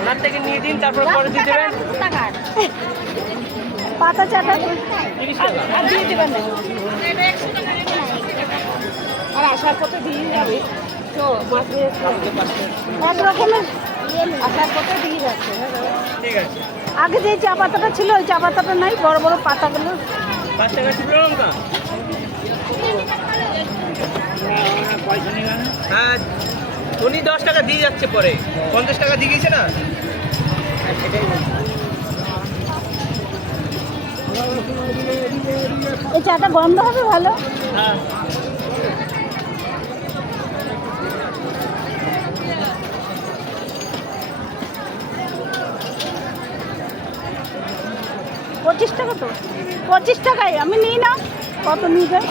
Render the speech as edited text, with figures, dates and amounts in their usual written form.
ওনার থেকে নিয়ে দিন, তারপর পরে দিয়ে দেবেন। পাতা চাটা 30 টাকা। আর দিয়ে দেবেন না। আর আসার পথে দিয়ে যাবে তো মাছ নিয়ে এক রকমের আসার পথে দিয়ে যাচ্ছে। ঠিক আছে। আগে যে চা পাতাটা ছিল ওই চা পাতাটা নাই, বড় বড় পাতাগুলো 5 টাকা শুকনো লঙ্কা। হ্যাঁ, উনি 10 টাকা দিয়ে যাচ্ছে, পরে 50 টাকা দিয়ে গেছে না। এই চাটা গন্ধ হবে ভালো। হ্যাঁ, 25 টাকা তো, 25 টাকায় আমি নিই না, কত নিয়ে যাই।